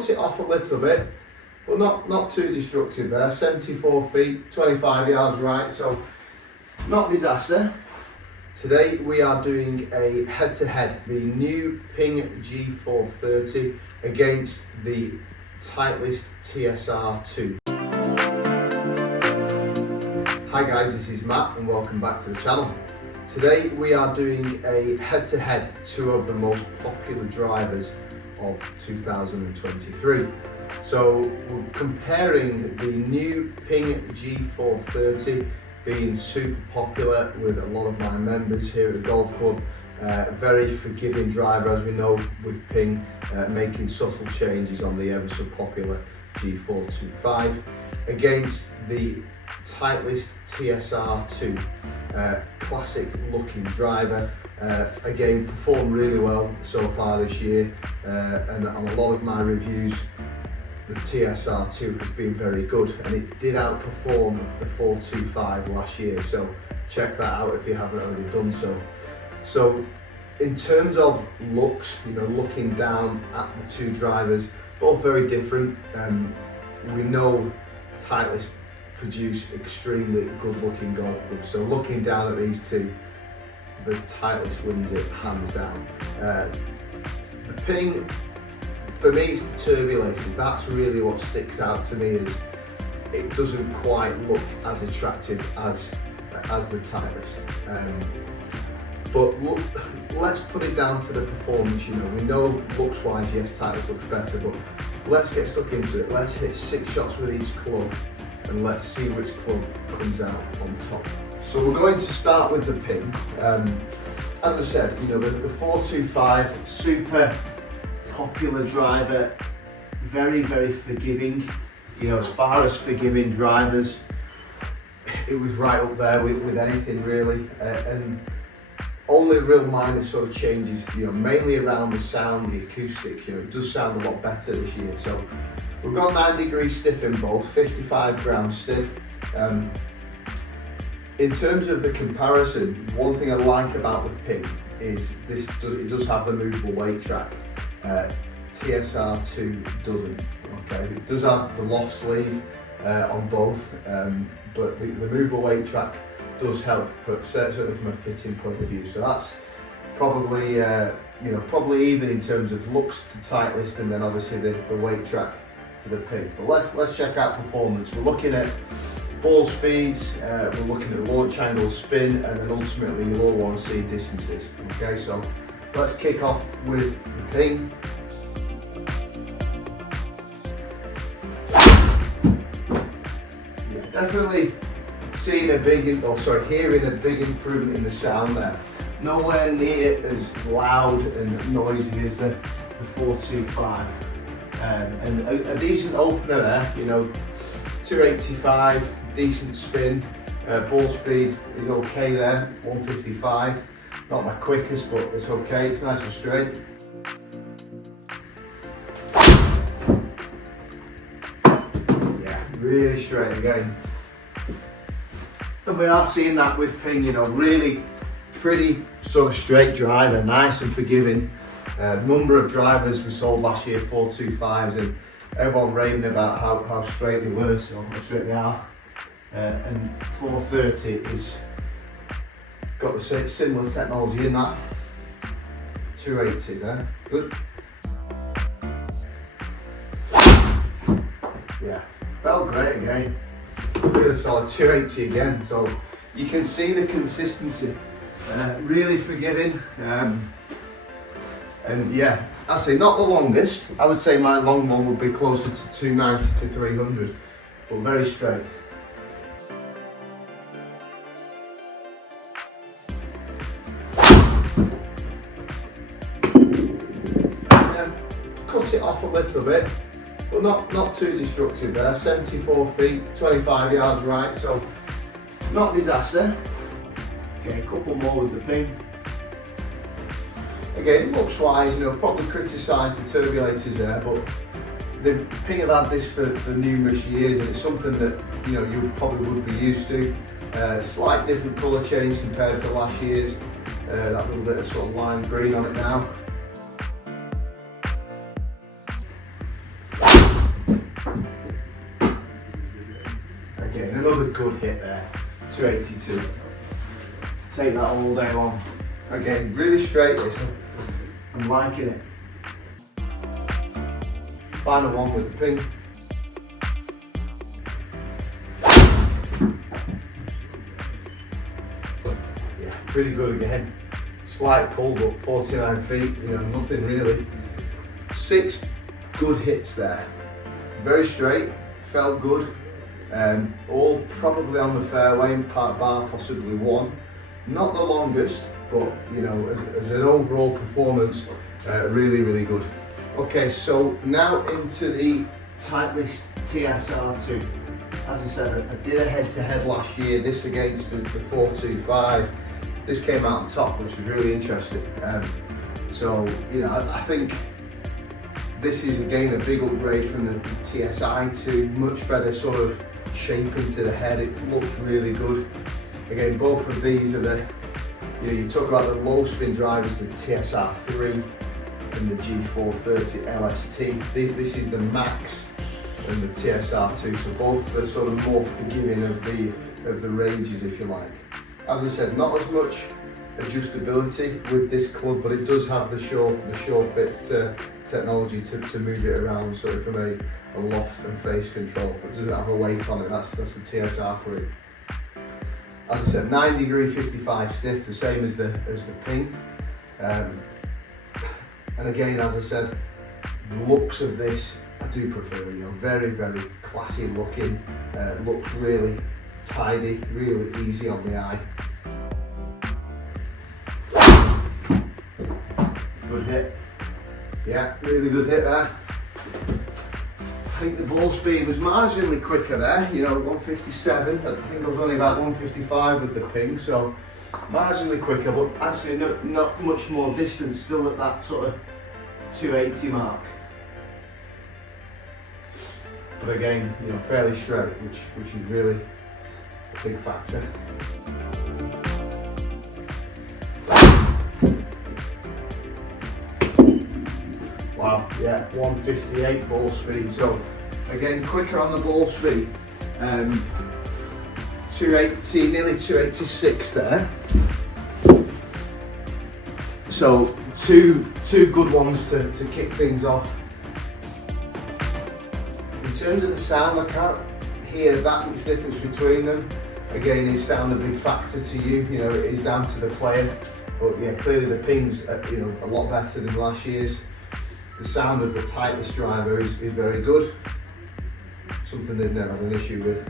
cut it off a little bit, but not too destructive there. 74 feet, 25 yards right, so not disaster. Today we are doing a head-to-head, the new Ping G430 against the Titleist TSR2. Hi guys, this is Matt and welcome back to the channel. Today we are doing a head-to-head, two of the most popular drivers of 2023. So we're comparing the new Ping G430 being super popular with a lot of my members here at the golf club. A very forgiving driver, as we know with Ping, making subtle changes on the ever so popular G425 against the Titleist TSR2, classic looking driver. Again, performed really well so far this year, and on a lot of my reviews the TSR2 has been very good, and it did outperform the 425 last year, so check that out if you haven't already done so. So in terms of looks, looking down at the two drivers, both very different. We know Titleist produce extremely good looking golf clubs, so looking down at these two, the Titleist wins it hands down. The Ping, for me, it's the turbulaces. That's really what sticks out to me, is it doesn't quite look as attractive as the Titleist. But look, let's put it down to the performance. We know looks wise, yes, Titleist looks better, but let's get stuck into it. Let's hit 6 shots with each club and let's see which club comes out on top. So we're going to start with the Ping. As I said, the 425, super popular driver, very, very forgiving. As far as forgiving drivers, it was right up there with anything really, and only real minor sort of changes, mainly around the sound, the acoustics. It does sound a lot better this year. So we've got 9 degrees stiff in both, 55 grams stiff. In terms of the comparison, one thing I like about the Ping is it does have the movable weight track. TSR2 doesn't. Okay, it does have the loft sleeve on both, but the movable weight track does help, certainly from a fitting point of view. So that's probably probably even in terms of looks to Titleist, and then obviously the weight track to the Ping. But let's check out performance. We're looking at ball speeds, we're looking at launch angle, spin, and then ultimately you'll all want to see distances. Okay, so let's kick off with the Ping. Yeah, definitely hearing a big improvement in the sound there. Nowhere near as loud and noisy as the 425, and a decent opener there. 285, decent spin, ball speed is okay there, 155. Not my quickest, but it's okay, it's nice and straight. Yeah, really straight again. And we are seeing that with Ping, really pretty sort of straight driver, nice and forgiving. Number of drivers we sold last year, 425s, and everyone raving about how straight they were, so how straight they are. And 430 is got the similar technology in that. 280 there, good. Yeah, felt great again. Really solid, 280 again. So you can see the consistency, really forgiving. And yeah, I say not the longest. I would say my long one would be closer to 290 to 300, but very straight. Cut it off a little bit, but not too destructive there. 74 feet, 25 yards right, so not disaster. Okay, a couple more with the Ping. Again, looks wise, probably criticised the turbulators there, but the Ping have had this for numerous years, and it's something that you probably would be used to. Slight different colour change compared to last year's. That little bit of sort of lime green on it now. good hit there, 282. Take that all day long. Again, really straight this, I'm liking it. Final one with the ping. Yeah, pretty good again. Slight pull, but 49 feet, you know, nothing really. 6 good hits there. Very straight, felt good. All probably on the fairway, in part bar possibly one. Not the longest, but you know, as an overall performance, really, really good. Okay, so now into the Titleist TSR2. As I said, I did a head-to-head last year, this against the 425. This came out on top, which was really interesting. So, you know, I think this is again a big upgrade from the TSI2, much better sort of shape into the head, it looks really good. Again, both of these are the, you know, you talk about the low spin drivers, the TSR3 and the G430 LST. This is the Max and the TSR2, so both the sort of more forgiving of the ranges, if you like. As I said, not as much adjustability with this club, but it does have the sure fit technology to move it around, sort of from a loft and face control, but doesn't have a weight on it. That's the TSR3. As I said, 9 degree 55 stiff, the same as the Ping. And again, as I said, the looks of this I do prefer. You know, very, very classy looking. Looks really tidy, really easy on the eye. Good hit. Yeah, really good hit there. I think the ball speed was marginally quicker there, you know, 157. I think I was only about 155 with the Ping, so marginally quicker, but actually not much more distance, still at that sort of 280 mark. But again, you know, fairly straight, which is really a big factor. Wow, yeah, 158 ball speed. So again, quicker on the ball speed. 280, nearly 286 there. So two good ones to kick things off. In terms of the sound, I can't hear that much difference between them. Again, is sound a big factor to you? You know, it is down to the player. But yeah, clearly the Ping's you know, a lot better than last year's. The sound of the Titleist driver is very good. Something they've never had an issue with.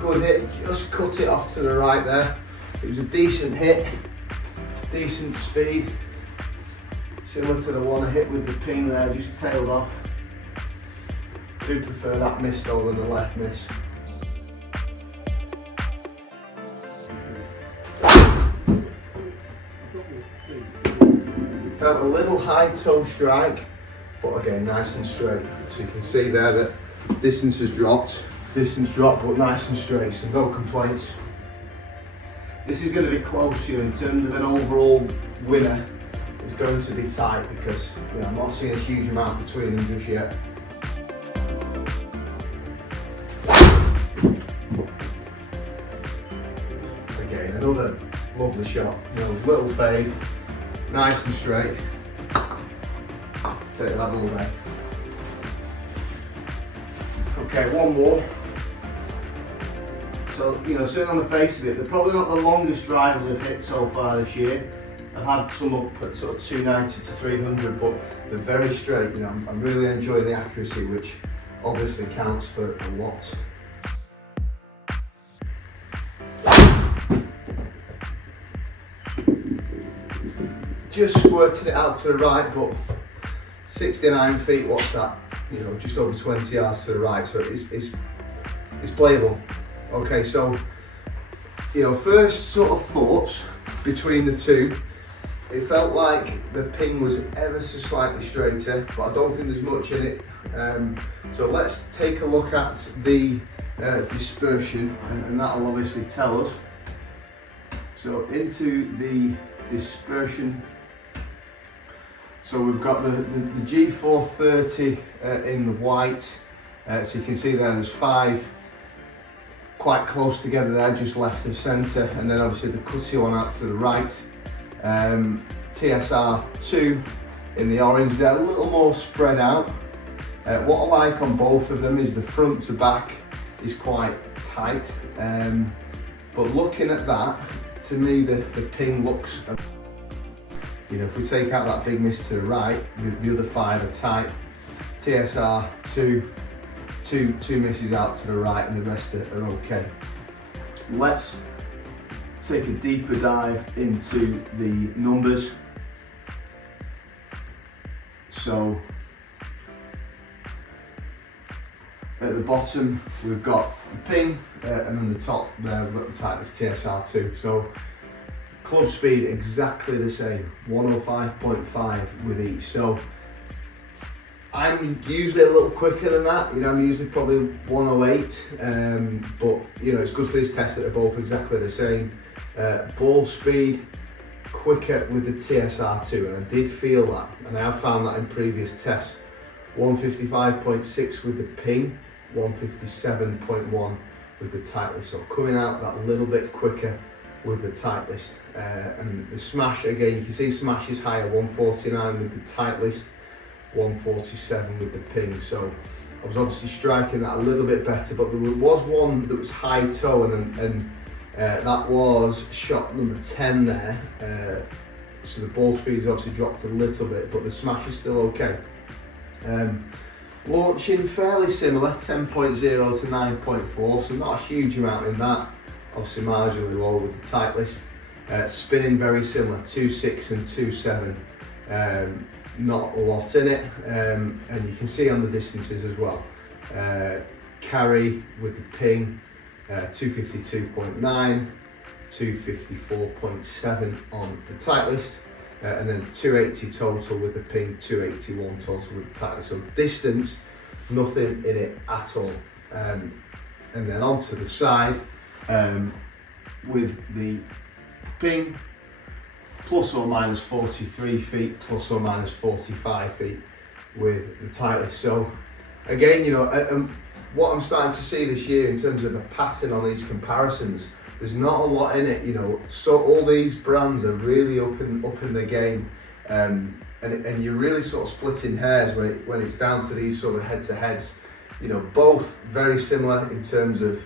Good hit, just cut it off to the right there. It was a decent hit, decent speed. Similar to the one I hit with the Ping there, just tailed off. Do prefer that miss though than the left miss. Felt a little high toe strike, but again, nice and straight. So you can see there that distance has dropped. Distance dropped, but nice and straight, so no complaints. This is going to be close, you know, in terms of an overall winner. It's going to be tight because, you know, I'm not seeing a huge amount between them just yet. Again, another lovely shot. You know, little fade, nice and straight. Take that all day. Okay, one more. So, you know, sitting on the face of it, they're probably not the longest drivers I've hit so far this year. I've had some up at sort of 290 to 300, but they're very straight. You know, I'm really enjoying the accuracy, which obviously counts for a lot. Just squirting it out to the right, but 69 feet, what's that? You know, just over 20 yards to the right, so it's playable. Okay, so, you know, first sort of thoughts between the two, it felt like the Ping was ever so slightly straighter, but I don't think there's much in it. So let's take a look at the dispersion, and that'll obviously tell us. So into the dispersion So we've got the G430 in the white, so you can see there's 5 quite close together there, just left of centre, and then obviously the cutty one out to the right. TSR2 in the orange, they're a little more spread out. What I like on both of them is the front to back is quite tight, but looking at that, to me the Ping looks, you know, if we take out that big miss to the right, the other 5 are tight. TSR2, two misses out to the right, and the rest are okay. Let's take a deeper dive into the numbers. So at the bottom we've got the Ping, and on the top there we've got the Titleist TSR2. So club speed exactly the same, 105.5 with each. So I'm usually a little quicker than that, you know, I'm usually probably 108, but you know, it's good for this test that they're both exactly the same. Ball speed quicker with the TSR2, and I did feel that, and I have found that in previous tests. 155.6 with the Ping, 157.1 with the Titleist, so coming out that little bit quicker with the Titleist. And the smash, again, you can see smash is higher, 149 with the Titleist, 147 with the Ping. So I was obviously striking that a little bit better, but there was one that was high toe, and that was shot number 10 there. So the ball speed has obviously dropped a little bit, but the smash is still okay. Launching fairly similar, 10.0 to 9.4, so not a huge amount in that. Obviously marginally lower with the Titleist. Spinning very similar, 2.6 and 2.7. Not a lot in it, and you can see on the distances as well. Carry with the Ping, 252.9, 254.7 on the Titleist, and then 280 total with the Ping, 281 total with the Titleist. So distance, nothing in it at all. And then onto the side, with the Ping, plus or minus 43 feet, plus or minus 45 feet with the Titleist. So again, you know, what I'm starting to see this year in terms of a pattern on these comparisons, there's not a lot in it, you know. So all these brands are really up in the game, and you're really sort of splitting hairs when it's down to these sort of head-to-heads. You know, both very similar in terms of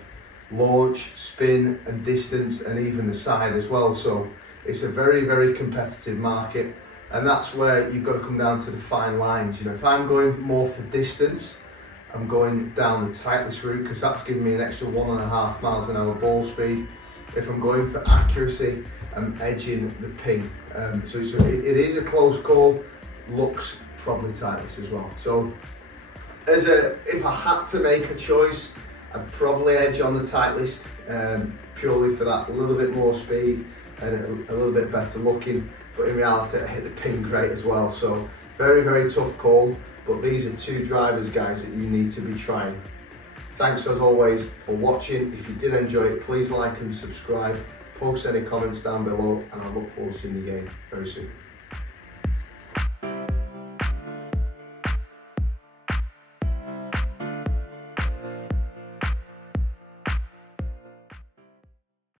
launch, spin and distance, and even the side as well. So it's a very, very competitive market, and that's where you've got to come down to the fine lines. You know, if I'm going more for distance, I'm going down the Titleist route because that's giving me an extra 1.5 miles an hour ball speed. If I'm going for accuracy, I'm edging the Ping. So it is a close call. Looks probably Titleist as well. So if I had to make a choice, I'd probably edge on the Titleist, purely for that little bit more speed and a little bit better looking. But in reality, I hit the Ping great as well. So very, very tough call. But these are 2 drivers, guys, that you need to be trying. Thanks as always for watching. If you did enjoy it, please like and subscribe. Post any comments down below, and I look forward to seeing you again very soon.